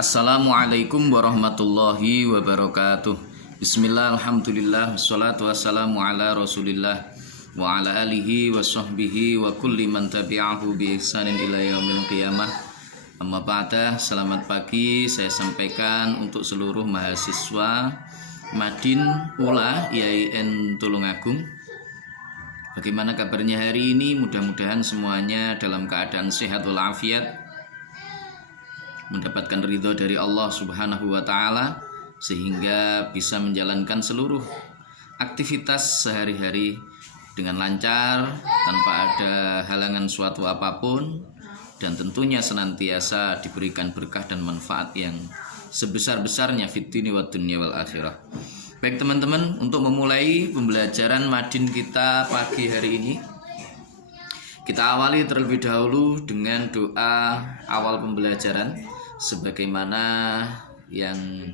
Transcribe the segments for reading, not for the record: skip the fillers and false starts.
Assalamualaikum warahmatullahi wabarakatuh. Bismillah, alhamdulillah, wassalatu wassalamu ala rasulillah wa ala alihi wa sahbihi wa kulli man tabi'ahu bi ihsanin ila yaumil qiyamah. Amma ba'da, selamat pagi saya sampaikan untuk seluruh mahasiswa Madin Ula IAIN Tulungagung. Bagaimana kabarnya hari ini? Mudah-mudahan semuanya dalam keadaan sehat walafiat, mendapatkan ridho dari Allah Subhanahu wa Ta'ala, sehingga bisa menjalankan seluruh aktivitas sehari-hari dengan lancar tanpa ada halangan suatu apapun, dan tentunya senantiasa diberikan berkah dan manfaat yang sebesar-besarnya fid dini wad dunya wal akhirah. Baik teman-teman, untuk memulai pembelajaran Madin kita pagi hari ini, kita awali terlebih dahulu dengan doa awal pembelajaran sebagaimana yang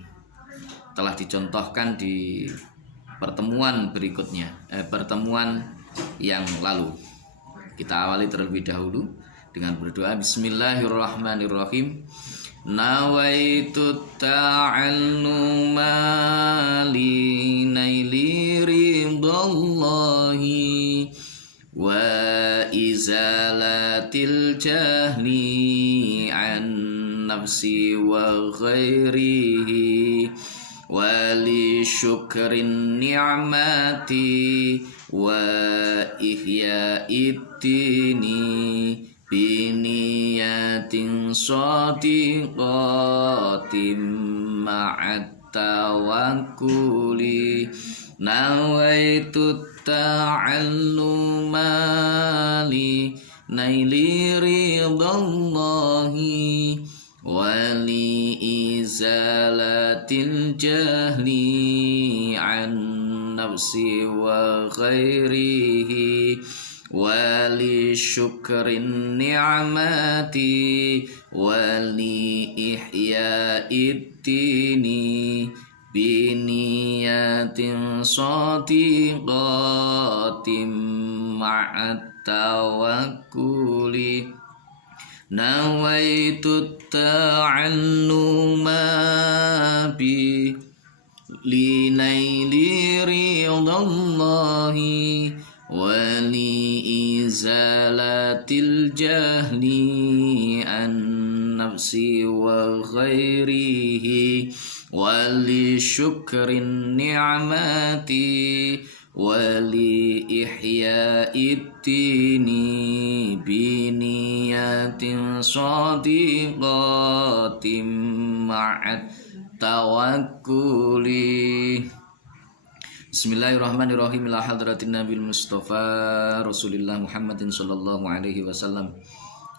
telah dicontohkan di pertemuan berikutnya, pertemuan yang lalu. Kita awali terlebih dahulu dengan berdoa. Bismillahirrahmanirrahim. Nawaitu ta'alluma li naili ridallahi wa izalatil jahli an nafsi wa ghairihi wa li syukrin ni'mati wa ihya'id dini biniyatin shadiqatin ma'at tawakkuli. Nawaitu ta'alluma li naili ridallahi wali izalatil jahli an nafsi wa ghairihi wali syukrin ni'mati wali ihya'id dini biniyatin shadiqatin ma'at tawakkuli. Nawaitu ta'alluma bi li naili ridallahi wa li izalatil jahli an nafsi wa ghairihi wa li syukrin ni'mati wali ihya'id dini biniyatin shadiqatin ma'at tawakkuli. Bismillahirrahmanirrahim. Ila hadratin nabil mustafa rasulillah Muhammadin sallallahu alaihi wasallam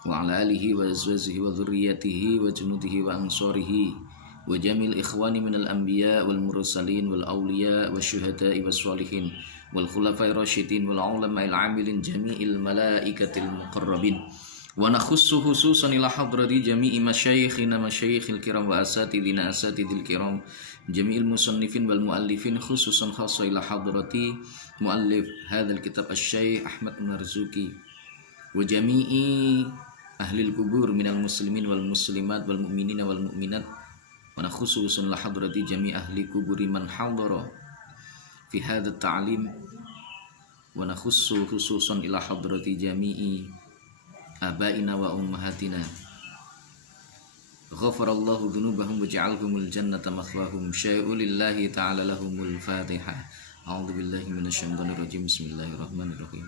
wa ala alihi wa azwajihi wa dhurriyyatihi wa junudihi wa ansorihi wa jamil ikhwani minal anbiya wal mursalin wal awliya wa syuhada'i was sholihin wal khulafai rasyidin wal ulama'il amilin jami'il malaikatil muqarrabin. Wa nakhussu khususan ila hadrati jami'i masyayikhina masyayikhil kiram wa asatidina asatidil kiram jami'il musannifin wal muallifin, khususan khassa ila hadrati muallif hadzal kitab asy-syaikh Ahmad Marzuki wa jami'i ahlil kubur minal muslimin wal muslimat wal mu'minina wal mu'minat. Wa khususan la hadrati jami' ahli kuburi man hadara fi hadha ta'lim wa nakhussu khususan ila hadrati jami'i abaina wa ummahatina ghafarallahu dhunubahum wa ja'alhumul jannata mathwahum syai'ulillahi ta'ala lahumul fatihah. A'udzu billahi minasyaitonir rajim. Bismillahirrahmanirrahim.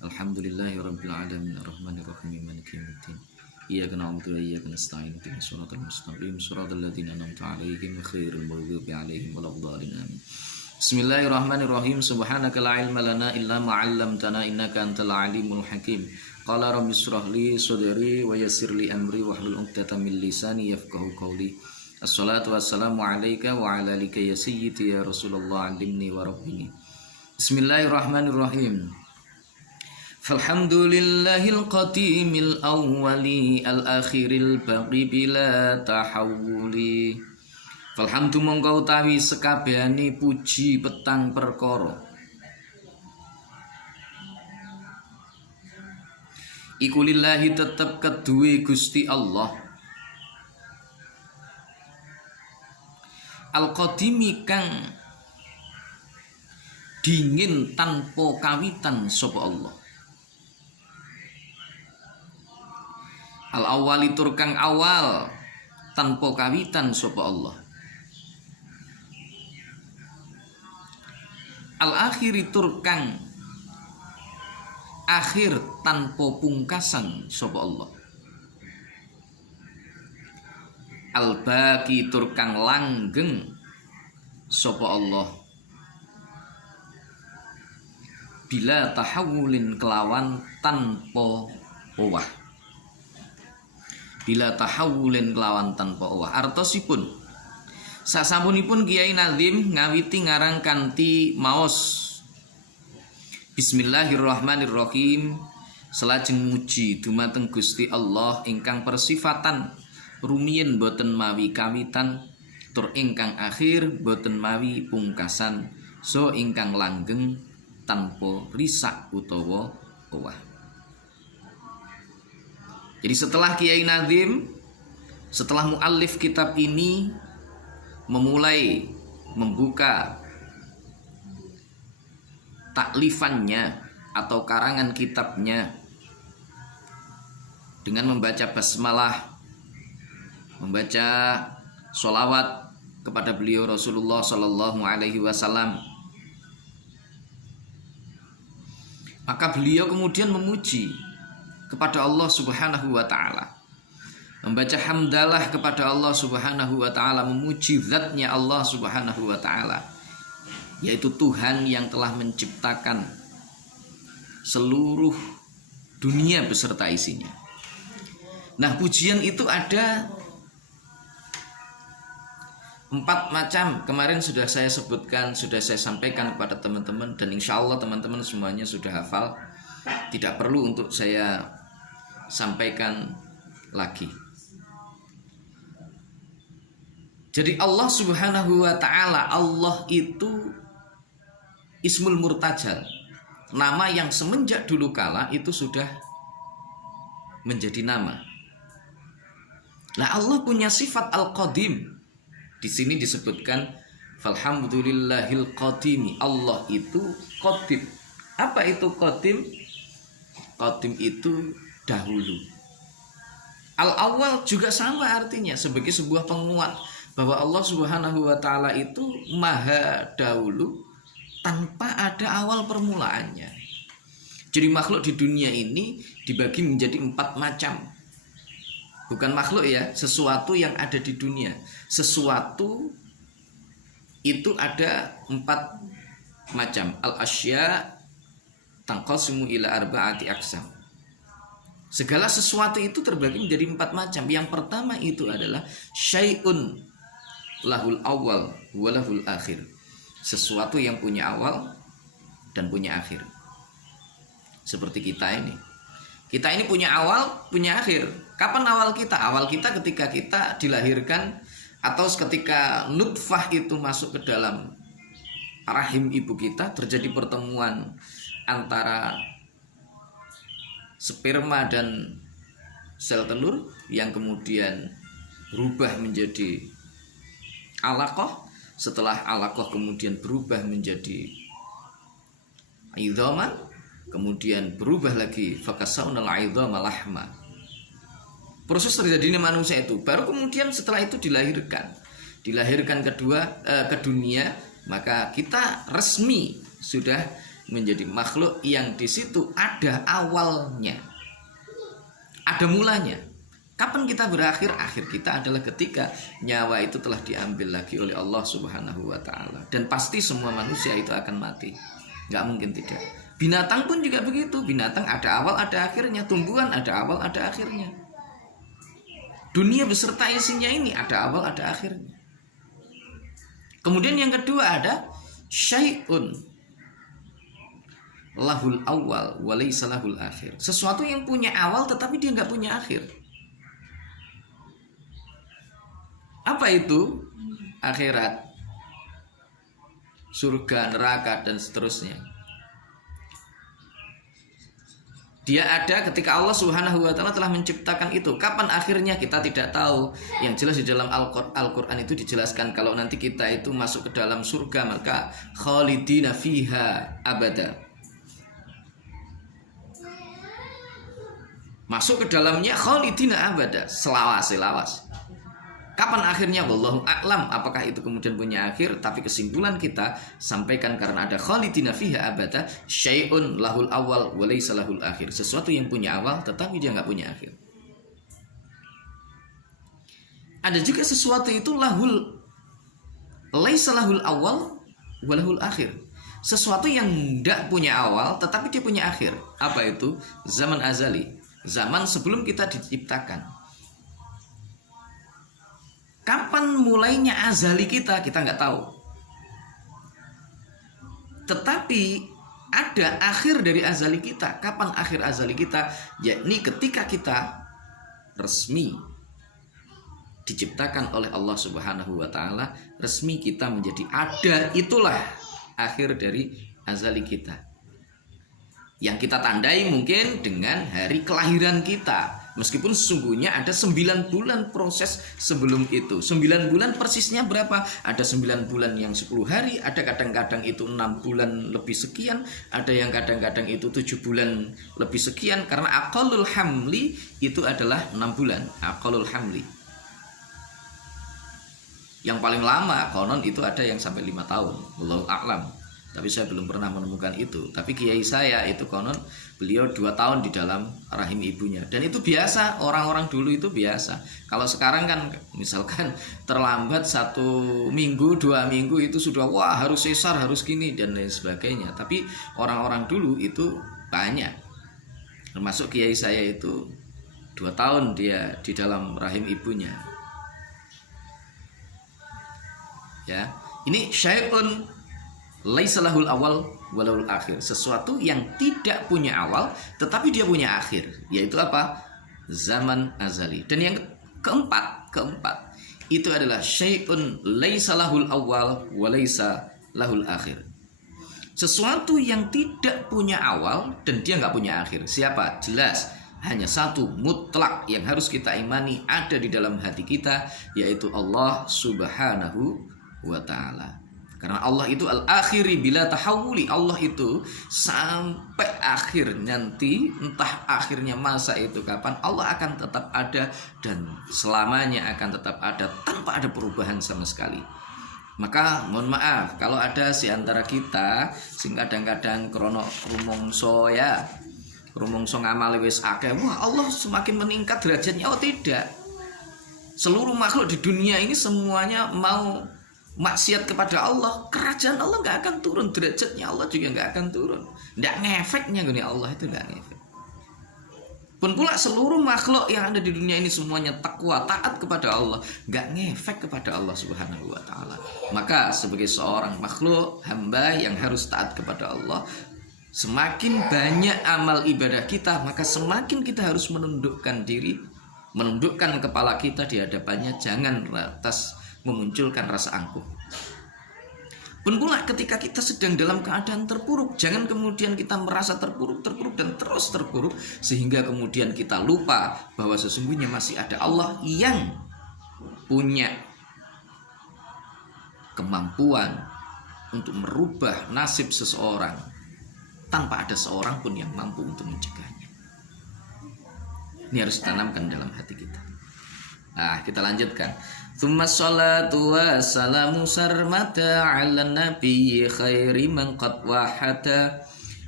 Alhamdulillahi rabbil alamin arrahmanir rahim maliki yaumiddin. Iyyaka na'budu wa iyyaka nasta'in ihdinas siratal mustaqim siratal ladzina an'amta 'alaihim ghairil maghdubi 'alaihim waladdallin. Amin. Bismillahirrahmanirrahim. Subhanaka la ilma lana illa ma 'allamtana innaka antal alimul hakim. Qala rabbi shrah li sadri wa yassir li amri wahlul 'uqdatam min lisani yafqahu qawli. Assalatu wassalamu 'alaika wa 'ala alika ya sayyidi ya Rasulullah 'allimni wa rabbini. Bismillahirrahmanirrahim. Falhamdulillahil qatimil awwali al-akhiril baqi bila tahawuli. Falhamdu mongko utawi sekabehane puji petang perkara iku lillahi tetep keduwe Gusti Allah al-qadimi kang dingin tanpa kawitan sapa Allah. Al-awwali tur kang awal tanpa kawitan sapa Allah. Al-akhiri tur kang akhir tanpa pungkasan sapa Allah. Al-baqi tur kang langgeng sapa Allah. Bila tahawulin kelawan tanpa owah. Bila tahawulin kelawan tanpa owah. Artosipun sasampunipun Kiai Nazim ngawiti ngarang kanthi maos Bismillahirrahmanirrahim. Selajeng muji dumateng Gusti Allah ingkang persifatan rumiyin boten mawi kawitan tur ingkang akhir boten mawi pungkasan so ingkang langgeng tanpa risak utawa owah. Jadi setelah Kiai Nazim, setelah muallif kitab ini memulai membuka taklifannya atau karangan kitabnya dengan membaca basmalah, membaca sholawat kepada beliau Rasulullah Sallallahu Alaihi Wasallam, maka beliau kemudian memuji kepada Allah Subhanahu wa Ta'ala, membaca hamdalah kepada Allah Subhanahu wa Ta'ala, memuji zatnya Allah Subhanahu wa Ta'ala, yaitu Tuhan yang telah menciptakan seluruh dunia beserta isinya. Nah, pujian itu ada 4 macam. Kemarin sudah saya sebutkan, sudah saya sampaikan kepada teman-teman, dan insya Allah teman-teman semuanya sudah hafal. Tidak perlu untuk saya sampaikan lagi. Jadi Allah Subhanahu wa Ta'ala, Allah itu Ismul Murtajal, nama yang semenjak dulu kala itu sudah menjadi nama. Nah, Allah punya sifat Al-Qadim. Di sini disebutkan Falhamdulillahil Qadimi. Allah itu Qadim. Apa itu Qadim? Qadim itu dahulu. Al-awwal juga sama artinya, sebagai sebuah penguat bahwa Allah Subhanahu wa Ta'ala itu maha dahulu tanpa ada awal permulaannya. Jadi makhluk di dunia ini dibagi menjadi 4 macam. Bukan makhluk ya, sesuatu yang ada di dunia. Sesuatu itu ada 4 macam. Al-asya tanqasimu ila arba'ati aqsam. Segala sesuatu itu terbagi menjadi 4 macam. Yang pertama itu adalah syai'un lahul awal wa lahul akhir. Sesuatu yang punya awal dan punya akhir. Seperti kita ini. Kita ini punya awal, punya akhir. Kapan awal kita? Awal kita ketika kita dilahirkan, atau ketika nutfah itu masuk ke dalam rahim ibu kita, terjadi pertemuan antara sperma dan sel telur yang kemudian berubah menjadi alaqah. Setelah alaqah kemudian berubah menjadi idhaman, kemudian berubah lagi fakasaunal idhama lahma. Proses terjadinya manusia itu baru kemudian setelah itu dilahirkan kedua ke dunia, maka kita resmi sudah menjadi makhluk yang di situ ada awalnya, ada mulanya. Kapan kita berakhir? Akhir kita adalah ketika nyawa itu telah diambil lagi oleh Allah Subhanahu wa Ta'ala. Dan pasti semua manusia itu akan mati, nggak mungkin tidak. Binatang pun juga begitu. Binatang ada awal ada akhirnya. Tumbuhan ada awal ada akhirnya. Dunia beserta isinya ini ada awal ada akhirnya. Kemudian yang kedua ada syai'un lahul awal wa laysa lahul akhir. Sesuatu yang punya awal tetapi dia nggak punya akhir. Apa itu? Akhirat, surga, neraka, dan seterusnya. Dia ada ketika Allah Subhanahu wa taala telah menciptakan itu. Kapan akhirnya kita tidak tahu. Yang jelas di dalam Al-Qur'an itu dijelaskan kalau nanti kita itu masuk ke dalam surga maka khalidina fiha abada. Masuk ke dalamnya khalidina abada, selawas. Kapan akhirnya? Wallahu a'lam. Apakah itu kemudian punya akhir? Tapi kesimpulan kita sampaikan karena ada khalidina fiha abada, syai'un lahul awal wa laysa lahul akhir. Sesuatu yang punya awal tetapi dia nggak punya akhir. Ada juga sesuatu itu laysa lahul awal wa lahul akhir. Sesuatu yang tidak punya awal tetapi dia punya akhir. Apa itu? Zaman azali. Zaman sebelum kita diciptakan. Kapan mulainya azali kita nggak tahu. Tetapi ada akhir dari azali kita. Kapan akhir azali kita? Yakni ketika kita resmi diciptakan oleh Allah Subhanahu wa taala, resmi kita menjadi ada, itulah akhir dari azali kita. Yang kita tandai mungkin dengan hari kelahiran kita. Meskipun sesungguhnya ada 9 bulan proses sebelum itu. 9 bulan persisnya berapa? Ada 9 bulan yang 10 hari, ada kadang-kadang itu 6 bulan lebih sekian, ada yang kadang-kadang itu 7 bulan lebih sekian. Karena aqallul hamli itu adalah 6 bulan. Aqallul hamli. Yang paling lama konon itu ada yang sampai 5 tahun. Wallahu a'lam. Tapi saya belum pernah menemukan itu. Tapi kiai saya itu konon beliau 2 tahun di dalam rahim ibunya. Dan itu biasa, orang-orang dulu itu biasa. Kalau sekarang kan misalkan terlambat 1 minggu, 2 minggu itu sudah wah harus sesar, harus gini dan lain sebagainya. Tapi orang-orang dulu itu banyak. Termasuk kiai saya itu 2 tahun dia di dalam rahim ibunya. Ya, ini syai'un laisa lahul awal walahul akhir. Sesuatu yang tidak punya awal tetapi dia punya akhir. Yaitu apa? Zaman azali. Dan yang keempat itu adalah syai'un laisa lahul awal wa laisa lahul akhir. Sesuatu yang tidak punya awal dan dia nggak punya akhir. Siapa? Jelas hanya satu mutlak yang harus kita imani ada di dalam hati kita, yaitu Allah Subhanahu wa ta'ala. Karena Allah itu al-akhiri bila tahawuli. Allah itu sampai akhir nanti, entah akhirnya masa itu kapan, Allah akan tetap ada dan selamanya akan tetap ada tanpa ada perubahan sama sekali. Maka mohon maaf kalau ada si antara kita sing kadang-kadang krono rumongso ya, rumongso ngamali wis akeh, wah Allah semakin meningkat derajatnya. Oh tidak. Seluruh makhluk di dunia ini semuanya mau maksiat kepada Allah, kerajaan Allah nggak akan turun, derajatnya Allah juga nggak akan turun. Nggak ngefeknya gini, Allah itu nggak ngefek. Pun pula seluruh makhluk yang ada di dunia ini semuanya takwa, taat kepada Allah, nggak ngefek kepada Allah Subhanahu wa ta'ala. Maka sebagai seorang makhluk hamba yang harus taat kepada Allah, semakin banyak amal ibadah kita, maka semakin kita harus menundukkan diri, menundukkan kepala kita di hadapannya, jangan lantas memunculkan rasa angkuh. Pun pula ketika kita sedang dalam keadaan terpuruk, jangan kemudian kita merasa terpuruk dan terus terpuruk sehingga kemudian kita lupa bahwa sesungguhnya masih ada Allah yang punya kemampuan untuk merubah nasib seseorang tanpa ada seorang pun yang mampu untuk mencegahnya. Ini harus ditanamkan dalam hati kita. Nah, kita lanjutkan. Tsumma sholatu wassalamu sarmata ala nabiyyi khairi man qad wahata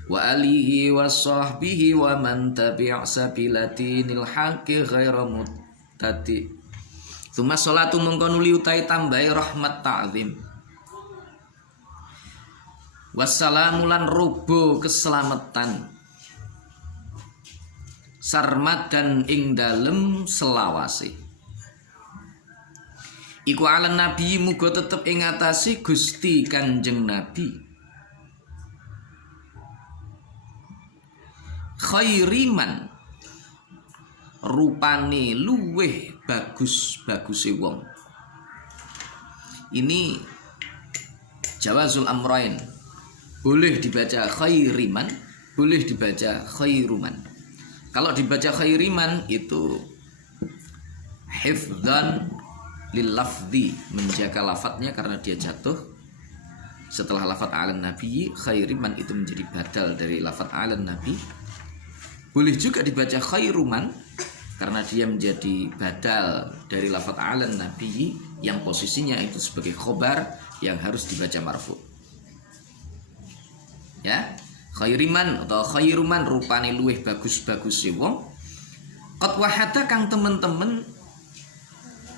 wa alihi wa sahbihi wa man tabi'a sabilatinil haqqi ghaira muttati. Tsumma sholatu mengko nuli utahe tambahi rahmat ta'zim. Wassalamu lan rubo keselamatan. Sarmatan ing dalem selawase. Iku ala nabi muga tetep ing atase Gusti Kanjeng Nabi. Khairiman rupane luweh bagus-baguse wong. Ini jawazul amrain. Boleh dibaca khairiman, boleh dibaca khairuman. Kalau dibaca khairiman itu hifdzan lil lafzi, menjaga lafadznya karena dia jatuh setelah lafadz ala nabi. Khairiman itu menjadi badal dari lafadz ala nabi. Boleh juga dibaca khairuman karena dia menjadi badal dari lafadz ala nabi yang posisinya itu sebagai khobar yang harus dibaca marfu. Ya, khairiman atau khairuman rupane luweh bagus-bagus wong. Qad wahada kang temen-temen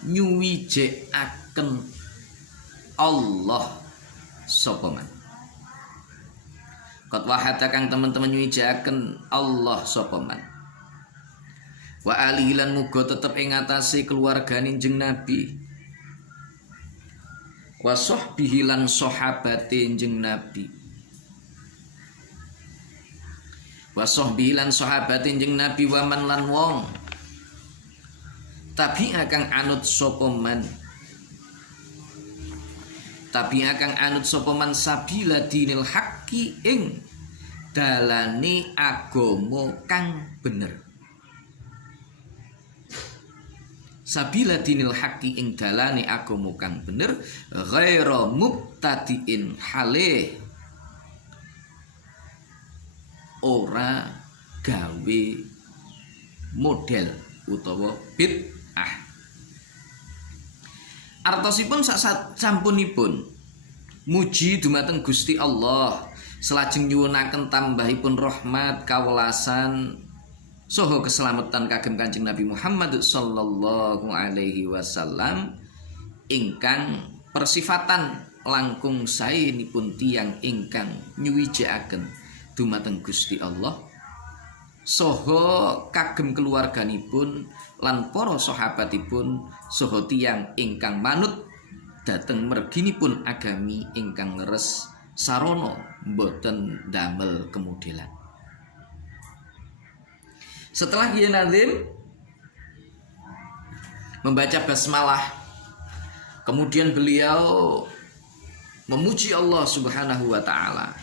nyuwijekaken Allah sapa man. Qad wahada kang temen-temen nyuwijekaken Allah sapa man. Wa alihi lan muga tetep ing atase keluargane jeneng Nabi. Wa sahbihi lan sahabate jeneng Nabi. Wa sahbihi lan sahabate jeneng Nabi wa man lan wong tapi akan anut sapa man, tapi akan anut sapa man sabila dinil haqqi ing dalane agama kang bener. Sabila dinil haqqi ing dalane agama kang bener, ghaira mubtadiin hale ora gawe model utawa bid'ah. Artosipun sak sampunipun muji dumateng Gusti Allah, selajeng nyuwunaken tambahipun rahmat kawelasan saha keselamatan kagem Kanjeng Nabi Muhammad sallallahu alaihi wasallam ingkang persifatan langkung saenipun tiyang ingkang nyuwijakaken dumateng Gusti Allah saha kagem keluarganipun lan para sahabatipun saha tiyang ingkang manut dhateng merginipun agami ingkang leres sarana boten damel kemodelan. Setelah Kiai Nazim membaca basmalah, kemudian beliau memuji Allah Subhanahu wa taala.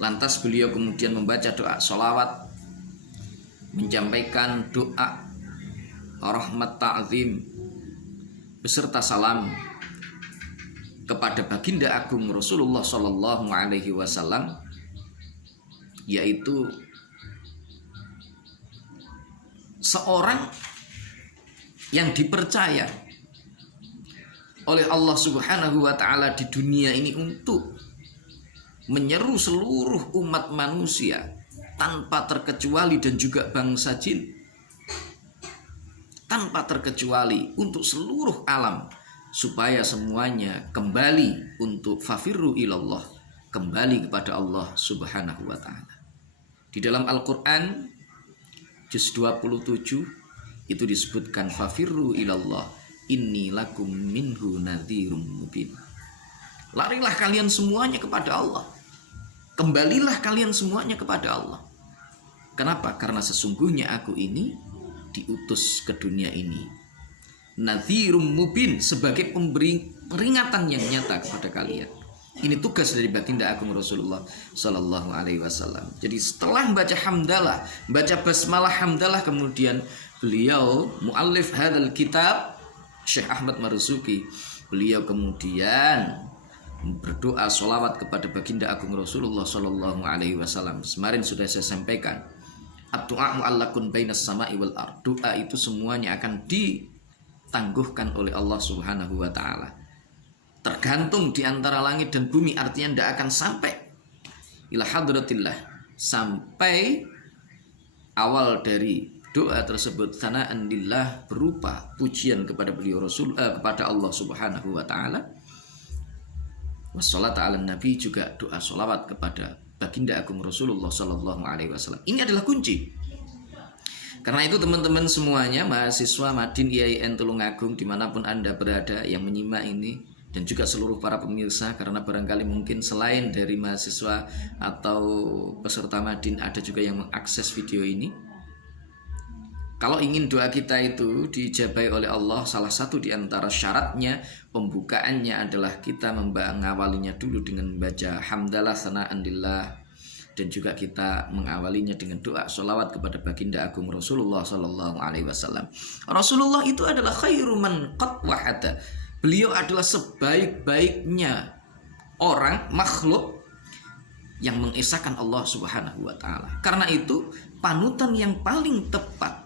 Lantas beliau kemudian membaca doa sholawat, menyampaikan doa rahmat ta'zim beserta salam kepada baginda agung Rasulullah sallallahu alaihi wasallam, yaitu seorang yang dipercaya oleh Allah Subhanahu wa taala di dunia ini untuk menyeru seluruh umat manusia tanpa terkecuali dan juga bangsa jin, tanpa terkecuali untuk seluruh alam, supaya semuanya kembali untuk fafirru ilallah, kembali kepada Allah Subhanahu wa taala. Di dalam Al-Qur'an juz 27 itu disebutkan fafirru ilallah inni lakum minhu nadhirum mubin. Larilah kalian semuanya kepada Allah. Kembalilah kalian semuanya kepada Allah. Kenapa? Karena sesungguhnya aku ini diutus ke dunia ini nadhirum mubin, sebagai pemberi peringatan yang nyata kepada kalian. Ini tugas dari baginda agung Rasulullah sallallahu alaihi wasallam. Jadi setelah membaca hamdalah, baca basmalah hamdalah, kemudian beliau muallif hadzal kitab Syekh Ahmad Marzuki, beliau kemudian berdoa sholawat kepada baginda agung Rasulullah sallallahu alaihi wasallam. Kemarin sudah saya sampaikan, ad-du'a mu'allaqun bainas sama'i wal ard. Doa itu semuanya akan ditangguhkan oleh Allah Subhanahu wa taala. Tergantung di antara langit dan bumi, artinya tidak akan sampai ila hadratillah, sampai awal dari doa tersebut sana'an lillah, berupa pujian kepada beliau kepada Allah Subhanahu wa taala. Wassalatu ala nabi, juga doa sholawat kepada baginda agung Rasulullah sallallahu alaihi wasallam. Ini adalah kunci. Karena itu teman-teman semuanya, mahasiswa Madin IAIN Tulungagung dimanapun Anda berada yang menyimak ini, dan juga seluruh para pemirsa, karena barangkali mungkin selain dari mahasiswa atau peserta Madin ada juga yang mengakses video ini. Kalau ingin doa kita itu diijabahi oleh Allah, salah satu di antara syaratnya, pembukaannya adalah kita mengawalinya dulu dengan membaca hamdalah sana'an lillah, dan juga kita mengawalinya dengan doa sholawat kepada baginda agung Rasulullah Sallallahu Alaihi Wasallam. Rasulullah itu adalah khairu man qad wahada. Beliau adalah sebaik-baiknya orang makhluk yang mengesahkan Allah Subhanahu wa taala. Karena itu panutan yang paling tepat,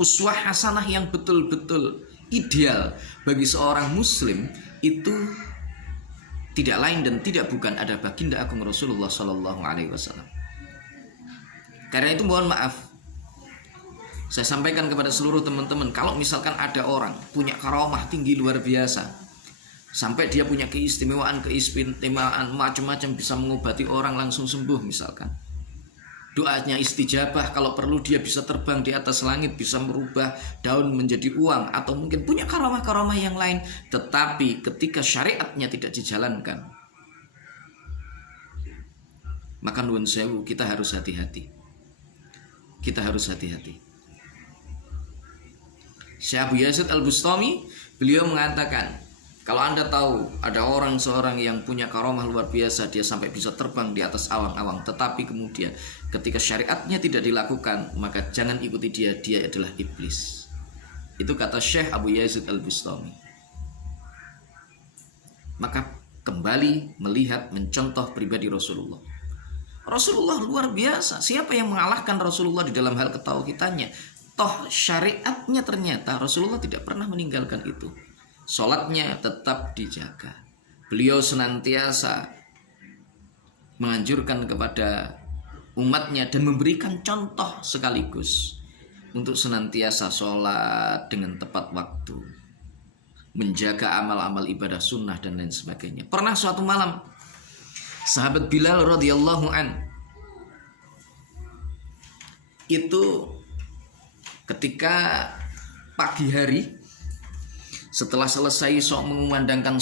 uswah hasanah yang betul-betul ideal bagi seorang muslim itu tidak lain dan tidak bukan ada baginda agung Rasulullah Sallallahu Alaihi Wasallam. Karena itu mohon maaf, saya sampaikan kepada seluruh teman-teman, kalau misalkan ada orang punya karamah tinggi luar biasa, sampai dia punya keistimewaan macam-macam, bisa mengobati orang langsung sembuh misalkan, doanya istijabah, kalau perlu dia bisa terbang di atas langit, bisa merubah daun menjadi uang, atau mungkin punya karamah-karamah yang lain, tetapi ketika syariatnya tidak dijalankan, maka nuwun sewu, kita harus hati-hati. Syekh Abu Yazid Al-Bustami, beliau mengatakan, kalau Anda tahu ada seorang yang punya karamah luar biasa, dia sampai bisa terbang di atas awang-awang, tetapi kemudian ketika syariatnya tidak dilakukan, maka jangan ikuti dia adalah iblis. Itu kata Syekh Abu Yazid Al-Bustami. Maka kembali melihat, mencontoh pribadi Rasulullah. Rasulullah luar biasa. Siapa yang mengalahkan Rasulullah di dalam hal ketauhidannya? Toh syariatnya ternyata Rasulullah tidak pernah meninggalkan itu. Sholatnya tetap dijaga. Beliau senantiasa menganjurkan kepada umatnya dan memberikan contoh sekaligus untuk senantiasa sholat dengan tepat waktu, menjaga amal-amal ibadah sunnah dan lain sebagainya. Pernah suatu malam sahabat Bilal radhiyallahu an itu ketika pagi hari setelah selesai mengumandangkan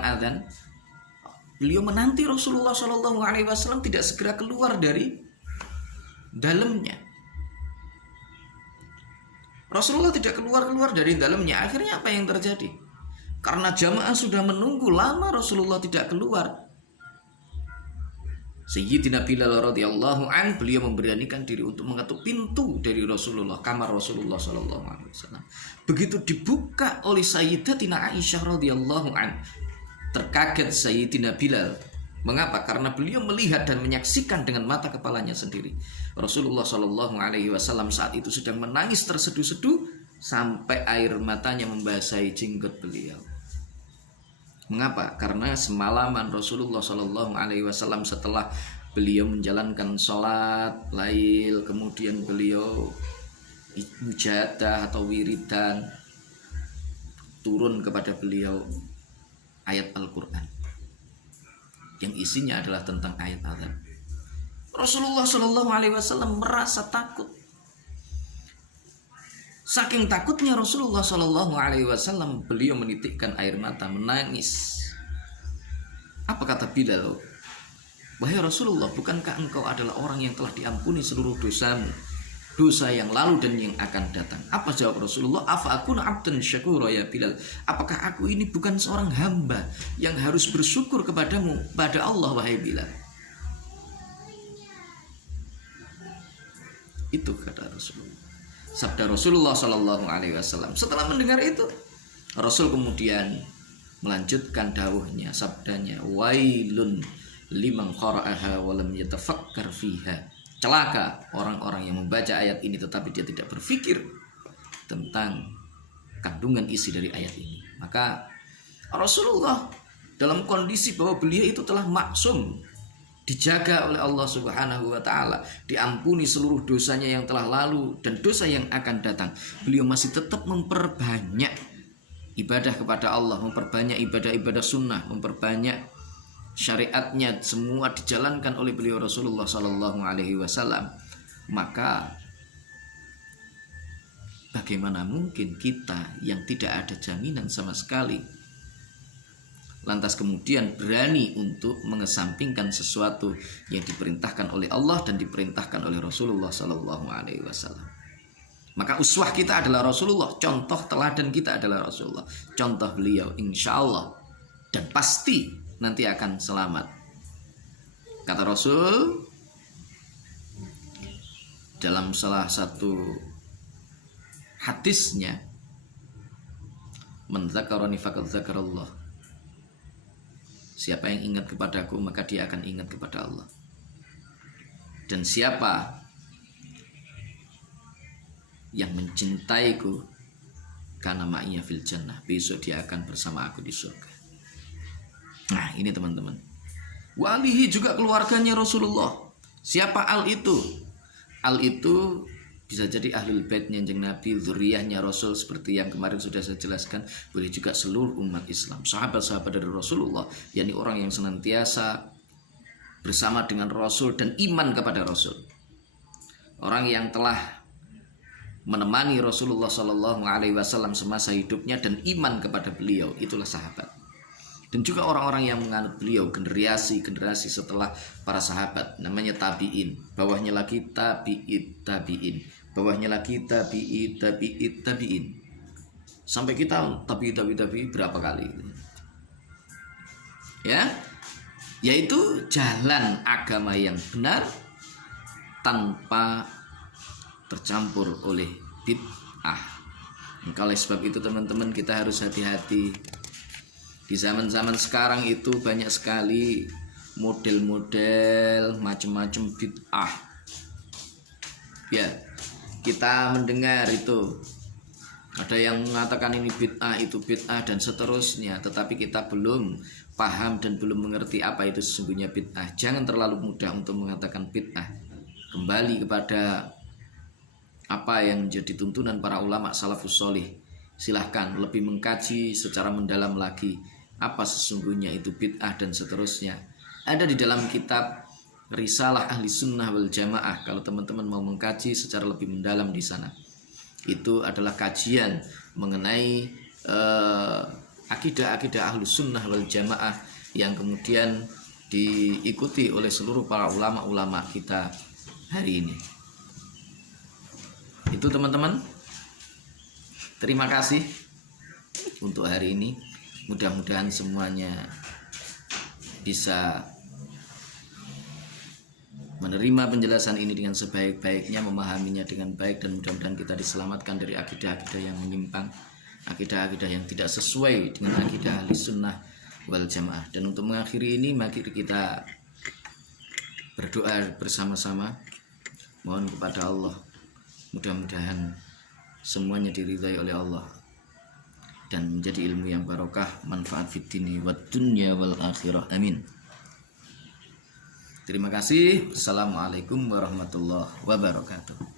azan, beliau menanti Rasulullah Shallallahu Alaihi Wasallam tidak segera keluar dari dalamnya. Rasulullah tidak keluar dari dalamnya. Akhirnya apa yang terjadi? Karena jamaah sudah menunggu lama, Rasulullah tidak keluar. Sayyidina Bilal radhiyallahu an, beliau memberanikan diri untuk mengetuk pintu dari Rasulullah, kamar Rasulullah sallallahu alaihi wasallam. Begitu dibuka oleh Sayyidatina Aisyah radhiyallahu an, terkaget Sayyidina Bilal. Mengapa? Karena beliau melihat dan menyaksikan dengan mata kepalanya sendiri Rasulullah sallallahu alaihi wasallam saat itu sedang menangis terseduh-seduh sampai air matanya membasahi jenggot beliau. Mengapa? Karena semalaman Rasulullah Shallallahu Alaihi Wasallam setelah beliau menjalankan sholat lail, kemudian beliau mujahadah atau wiridan, turun kepada beliau ayat Al-Quran yang isinya adalah tentang ayat azab. Rasulullah Shallallahu Alaihi Wasallam merasa takut. Saking takutnya Rasulullah Shallallahu Alaihi Wasallam, beliau menitikkan air mata, menangis. Apa kata Bilal? Wahai Rasulullah, bukankah engkau adalah orang yang telah diampuni seluruh dosamu, dosa yang lalu dan yang akan datang? Apa jawab Rasulullah? Afa akuna abdan syakura ya Bilal? Apakah aku ini bukan seorang hamba yang harus bersyukur kepadamu, pada Allah, wahai Bilal? Itu kata Rasulullah. Sabda Rasulullah Sallallahu Alaihi Wasallam. Setelah mendengar itu, Rasul kemudian melanjutkan dawuhnya, sabdanya, wailun liman qara'aha wa lam yatafakkar fiha. Celaka orang-orang yang membaca ayat ini tetapi dia tidak berpikir tentang kandungan isi dari ayat ini. Maka Rasulullah dalam kondisi bahwa beliau itu telah maksum, dijaga oleh Allah Subhanahu wa taala, diampuni seluruh dosanya yang telah lalu dan dosa yang akan datang, beliau masih tetap memperbanyak ibadah kepada Allah, memperbanyak ibadah-ibadah sunnah, memperbanyak syariatnya, semua dijalankan oleh beliau Rasulullah Sallallahu Alaihi Wasallam. Maka bagaimana mungkin kita yang tidak ada jaminan sama sekali lantas kemudian berani untuk mengesampingkan sesuatu yang diperintahkan oleh Allah dan diperintahkan oleh Rasulullah Sallallahu Alaihi Wasallam. Maka uswah kita adalah Rasulullah, contoh teladan kita adalah Rasulullah, contoh beliau, insya Allah dan pasti nanti akan selamat. Kata Rasul dalam salah satu hadisnya, man dzakarani faqad dzakarallah. Siapa yang ingat kepadaku maka dia akan ingat kepada Allah. Dan siapa yang mencintaiku karena ma'iyya fil jannah, besok dia akan bersama aku di surga. Nah, ini teman-teman. Walihi juga keluarganya Rasulullah. Siapa al itu? Al itu bisa jadi ahlul baitnya Kanjeng Nabi, zuriyahnya Rasul seperti yang kemarin sudah saya jelaskan. Boleh juga seluruh umat Islam, sahabat-sahabat dari Rasulullah, yakni orang yang senantiasa bersama dengan Rasul dan iman kepada Rasul. Orang yang telah menemani Rasulullah SAW semasa hidupnya dan iman kepada beliau, itulah sahabat. Dan juga orang-orang yang menganut beliau, generasi setelah para sahabat, namanya tabi'in. Bawahnya lagi tabi'in. Bawahnya lagi tabi'in. Sampai kita tabi'i berapa kali? Ya, yaitu jalan agama yang benar tanpa tercampur oleh bid'ah. Oleh sebab itu teman-teman, kita harus hati-hati. Di zaman-zaman sekarang itu banyak sekali model-model macam-macam bid'ah. Ya, kita mendengar itu ada yang mengatakan ini bid'ah, itu bid'ah dan seterusnya, tetapi kita belum paham dan belum mengerti apa itu sesungguhnya bid'ah. Jangan terlalu mudah untuk mengatakan bid'ah. Kembali kepada apa yang menjadi tuntunan para ulama salafus sholih. Silahkan lebih mengkaji secara mendalam lagi apa sesungguhnya itu bid'ah dan seterusnya. Ada di dalam kitab Risalah Ahli Sunnah wal Jamaah. Kalau teman-teman mau mengkaji secara lebih mendalam di sana, itu adalah kajian mengenai akidah-akidah Ahli Sunnah wal Jamaah yang kemudian diikuti oleh seluruh para ulama-ulama kita hari ini. Itu teman-teman. Terima kasih untuk hari ini. Mudah-mudahan semuanya bisa menerima penjelasan ini dengan sebaik-baiknya, memahaminya dengan baik, dan mudah-mudahan kita diselamatkan dari akidah-akidah yang menyimpang, akidah-akidah yang tidak sesuai dengan akidah Ahli Sunnah wal Jamaah. Dan untuk mengakhiri ini, mari kita berdoa bersama-sama, mohon kepada Allah, mudah-mudahan semuanya diridhai oleh Allah dan menjadi ilmu yang barokah, manfaat fid dini wad dunya wal akhirah. Amin. Terima kasih. Assalamualaikum warahmatullahi wabarakatuh.